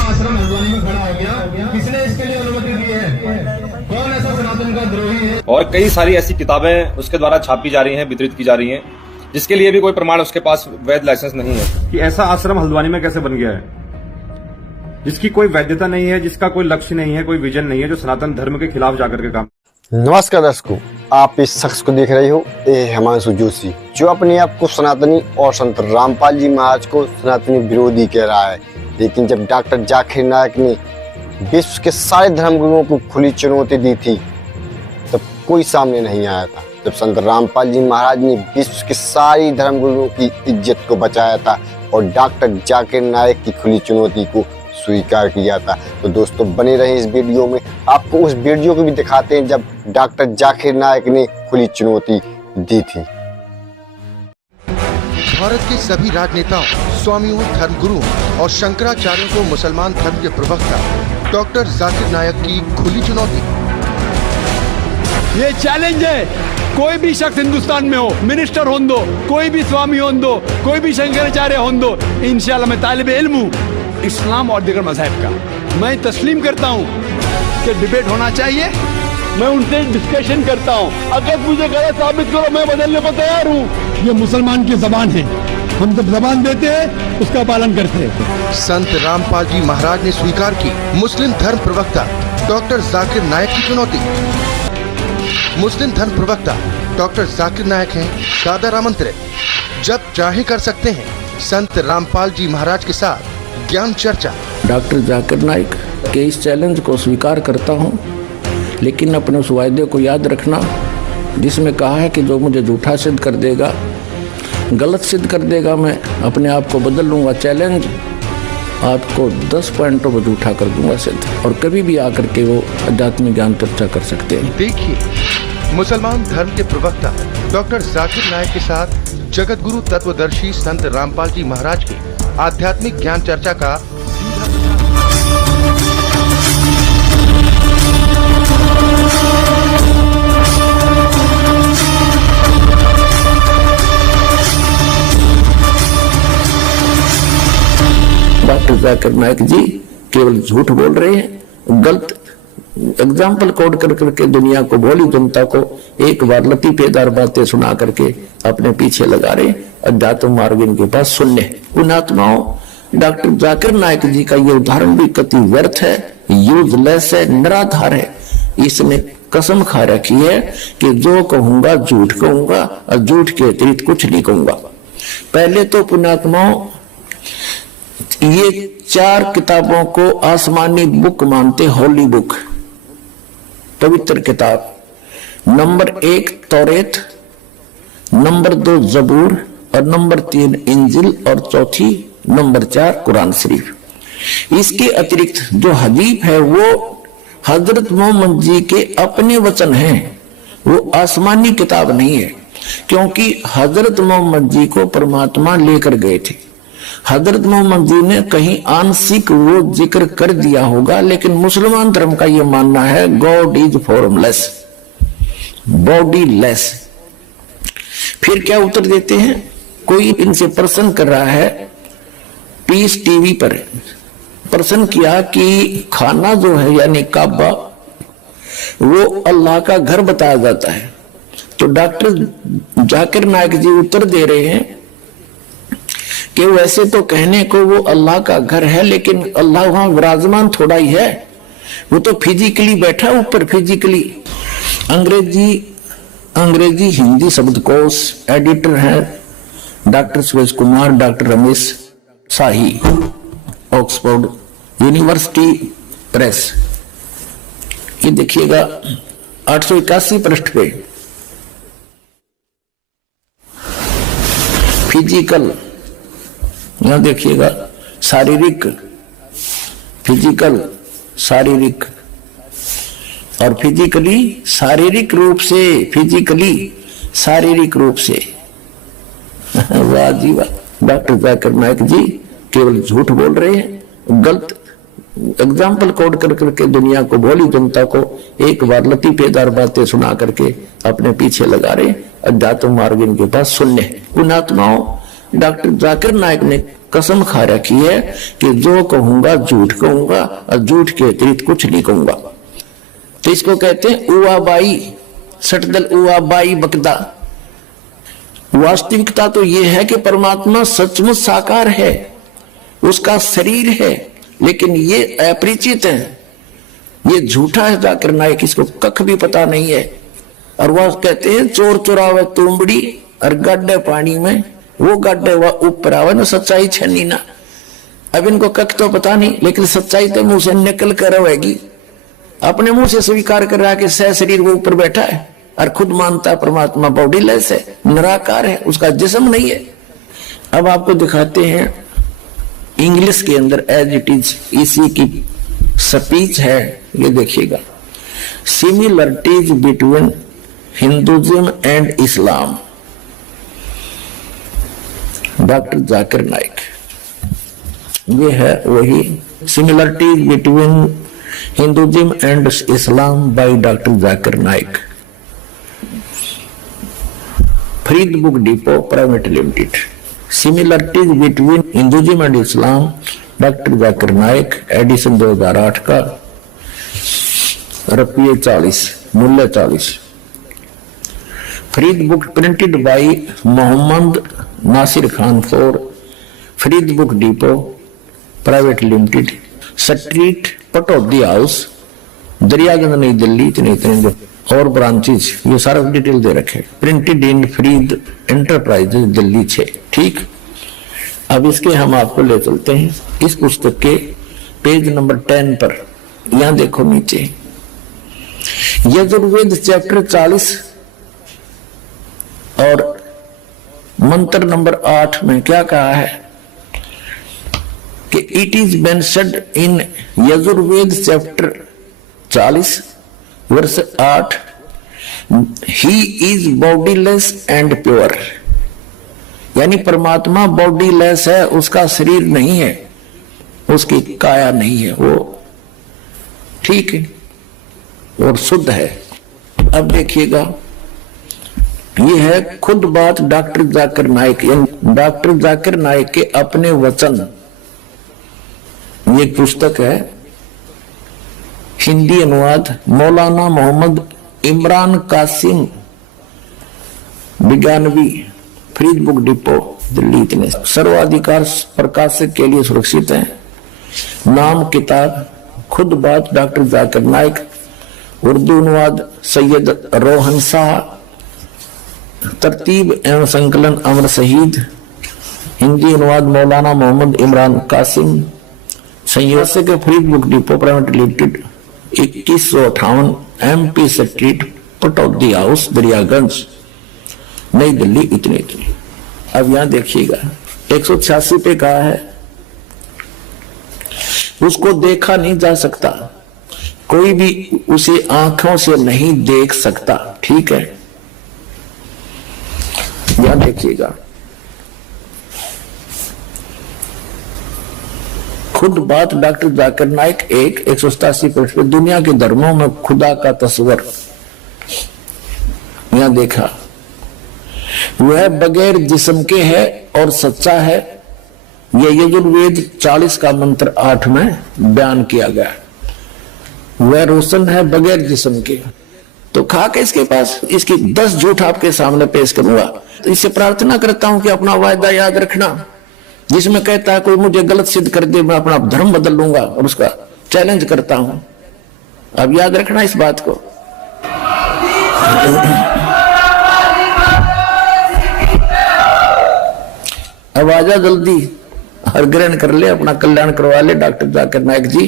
आश्रम हल्द्वानी में खड़ा हो गया, किसने इसके लिए अनुमति दी है? कौन ऐसा सनातन का द्रोही है? और कई सारी ऐसी किताबें उसके द्वारा छापी जा रही हैं, वितरित की जा रही हैं, जिसके लिए भी कोई प्रमाण उसके पास वैध लाइसेंस नहीं है। कि ऐसा आश्रम हल्द्वानी में कैसे बन गया है जिसकी कोई वैधता नहीं है, जिसका कोई लक्ष्य नहीं है, कोई विजन नहीं है, जो सनातन धर्म के खिलाफ जाकर के काम। नमस्कार दर्शकों, आप इस शख्स को देख रहे हो, ये हिमांशु जोशी, जो अपने आप को सनातनी और संत रामपाल जी महाराज को सनातनी विरोधी कह रहा है। लेकिन जब डॉक्टर जाकिर नायक ने विश्व के सारे धर्मगुरुओं को खुली चुनौती दी थी तब कोई सामने नहीं आया था। जब संत रामपाल जी महाराज ने विश्व के सारी धर्मगुरुओं की इज्जत को बचाया था और डॉक्टर जाकिर नायक की खुली चुनौती को स्वीकार किया था। तो दोस्तों बने रहे इस वीडियो में, आपको उस वीडियो को भी दिखाते हैं जब डॉक्टर जाकिर नायक ने खुली चुनौती दी थी। भारत के सभी राजनेताओं, स्वामियों, धर्मगुरुओं और शंकराचार्यों को मुसलमान धर्म के प्रवक्ता डॉक्टर जाकिर नायक की खुली चुनौती। ये चैलेंज है, कोई भी शख्स हिंदुस्तान में हो, मिनिस्टर हों दो, कोई भी स्वामी हों दो, कोई भी शंकराचार्य हों दो, इंशाल्लाह मैं तालिबे इल्म हूँ इस्लाम और दीगर मज़हब का। मैं तस्लीम करता हूँ कि डिबेट होना चाहिए, मैं उनसे डिस्कशन करता हूँ। अगर मुझे गलत साबित करो, मैं बदलने को तैयार हूँ। ये मुसलमान की जबान है, हम जब जबान देते हैं उसका पालन करते हैं। संत रामपाल जी महाराज ने स्वीकार की मुस्लिम धर्म प्रवक्ता डॉक्टर जाकिर नायक की चुनौती। मुस्लिम धर्म प्रवक्ता डॉक्टर जाकिर नायक हैं दादा आमंत्रित, जब चाहे कर सकते हैं संत रामपाल जी महाराज के साथ ज्ञान चर्चा। डॉक्टर जाकिर नायक के इस चैलेंज को स्वीकार करता हूं, लेकिन अपने उस वायदे को याद रखना जिसमें कहा है कि जो मुझे झूठा सिद्ध कर देगा, गलत सिद्ध कर देगा, मैं अपने आप को बदल लूँगा। चैलेंज, आपको 10 पॉइंटों पर झूठा कर दूंगा सिद्ध, और कभी भी आकर के वो आध्यात्मिक ज्ञान चर्चा कर सकते हैं। देखिए मुसलमान धर्म के प्रवक्ता डॉक्टर जाकिर नायक के साथ जगत गुरु तत्वदर्शी संत रामपाल जी महाराज की आध्यात्मिक ज्ञान चर्चा का डॉक्टर जाकिर नायक जी केवल झूठ बोल रहे हैं, गलत एग्जाम्पल कोड कर करके दुनिया को, भोली जनता को एक बार लतीफेदार बातें सुना करके अपने पीछे लगा रहे। अध्यात्म मार्ग इनके पास शून्य। पुण्यात्माओं, डॉक्टर जाकिर नायक जी का ये उदाहरण भी कति व्यर्थ है, यूजलेस है, निराधार है। इसने कसम खा रखी है कि जो कहूंगा झूठ कहूंगा और झूठ के अतिरिक्त कुछ नहीं कहूंगा। पहले तो पुण्यात्माओं, ये 4 किताबों को आसमानी बुक मानते, होली बुक, पवित्र किताब। नंबर 1 तौरेत, नंबर 2 जबूर, और नंबर 3 इंजिल, और चौथी नंबर 4 कुरान शरीफ। इसके अतिरिक्त जो हदीस है वो हजरत मोहम्मद जी के अपने वचन हैं, वो आसमानी किताब नहीं है, क्योंकि हजरत मोहम्मद जी को परमात्मा लेकर गए थे। हजरत मोहम्मद जी ने कहीं आंशिक वो जिक्र कर दिया होगा, लेकिन मुसलमान धर्म का ये मानना है God is formless, body less. फिर क्या उत्तर देते हैं? कोई इनसे प्रश्न कर रहा है, पीस टीवी पर प्रश्न किया कि खाना जो है यानी काबा, वो अल्लाह का घर बताया जाता है। तो डॉक्टर जाकिर नायक जी उत्तर दे रहे हैं कि वैसे तो कहने को वो अल्लाह का घर है, लेकिन अल्लाह वहां विराजमान थोड़ा ही है, वो तो फिजिकली बैठा ऊपर, फिजिकली। अंग्रेजी हिंदी शब्दकोश एडिटर है डॉक्टर सुरेश कुमार, डॉक्टर रमेश शाही, ऑक्सफोर्ड यूनिवर्सिटी प्रेस। ये देखिएगा 881 पृष्ठ पे फिजिकल, यहां देखिएगा शारीरिक, फिजिकल शारीरिक, और फिजिकली शारीरिक रूप से, फिजिकली शारीरिक रूप से। वाह जी वाह, डॉक्टर जाकिर नायक जी केवल झूठ बोल रहे हैं, गलत एग्जाम्पल कोड कर करके दुनिया को, भोली जनता को एक बार लतीफेदार बातें सुना करके अपने पीछे लगा रहे। अध्यात्म मार्ग इनके पास शून्य है। पुण्यात्माओं, डॉक्टर जाकिर नायक ने कसम खा रखी है कि जो कहूंगा झूठ कहूंगा और झूठ के अतिरिक्त कुछ नहीं कहूंगा। तो इसको कहते हैं उवाबाई, सटदल उवाबाई बकदा। वास्तविकता तो यह है कि परमात्मा सचमुच साकार है, उसका शरीर है, लेकिन ये अपरिचित है, ये झूठा है जाकिर नायक, इसको कख भी पता नहीं है। और वह कहते हैं चोर चुरावे तुमड़ी और गड्ढे पानी में, वो गड्ढे वह ऊपर आवे ना, सच्चाई छनी ना। अब इनको कख तो पता नहीं, लेकिन सच्चाई तो मुंह से निकल कर रहेगी। अपने मुंह से स्वीकार कर रहा कि सह शरीर वो ऊपर बैठा है और खुद मानता है परमात्मा बॉडीलेस है, निराकार है, उसका जिस्म नहीं है। अब आपको दिखाते हैं इंग्लिश के अंदर एज इट इज इसी की स्पीच है, ये देखिएगा। Similarities between Hinduism and Islam, doctor Zakir Naik. ये है वही similarities between Hinduism and Islam by doctor Zakir Naik, Farid book depot private limited. Similarities between Hinduism and Islam, doctor Zakir Naik, edition 2008 का, रुपये 40, मूल्य 40। Farid book printed by Mohammad Nasir Khan for Farid book depot private limited, street Pataudi house, Daryaganj New Delhi, इतने और branches, ये सारा डिटेल दे रखे। Printed in Farid enterprises Delhi 6। ठीक, अब इसके हम आपको ले चलते हैं इस पुस्तक के पेज नंबर 10 पर। यहां देखो नीचे यजुर्वेद चैप्टर 40 और मंत्र नंबर 8 में क्या कहा है कि it is mentioned in Yajurveda chapter 40 वर्ष 8, he is bodiless and pure, यानी परमात्मा बॉडीलेस है, उसका शरीर नहीं है, उसकी काया नहीं है, वो ठीक है और शुद्ध है। अब देखिएगा, ये है खुद बात डॉक्टर जाकिर नाइक, डॉक्टर जाकिर नाइक के अपने वचन। ये पुस्तक है, हिंदी अनुवाद मौलाना मोहम्मद इमरान कासिम विज्ञानवी, फरीद बुक डिपो दिल्ली, इतने सर्वाधिकार प्रकाशक के लिए सुरक्षित है। नाम किताब खुद बात डॉक्टर जाकिर नाइक, उर्दू अनुवाद सैयद रोहन शाह, तरतीब एवं संकलन अमर शहीद, हिंदी अनुवाद मौलाना मोहम्मद इमरान कासिम, संयोजक Farid book depot private limited, 2158 MP street Pataudi house Daryaganj New Delhi, इतने। अब यहां देखिएगा 186 पे कहा है, उसको देखा नहीं जा सकता, कोई भी उसे आंखों से नहीं देख सकता। ठीक है, यहां देखिएगा खुद बात डॉक्टर जाकिर नाइक 187 पृष्ठ पे, दुनिया के धर्मों में खुदा का तस्वर। यहां देखा, वह बगैर जिस्म के है और सच्चा है, यह यजुर्वेद 40 का मंत्र 8 में बयान किया गया। वह रोशन है बगैर जिस्म के। तो खाक इसके पास, इसकी 10 झूठ आपके सामने पेश करूंगा। तो इससे प्रार्थना करता हूं कि अपना वायदा याद रखना, जिसमें कहता है कोई मुझे गलत सिद्ध कर दे, मैं अपना धर्म बदल लूंगा, और उसका चैलेंज करता हूं। अब याद रखना इस बात को। अब आजा जल्दी, हर ग्रहण कर ले, अपना कल्याण करवा ले डॉक्टर जाकिर नाइक जी।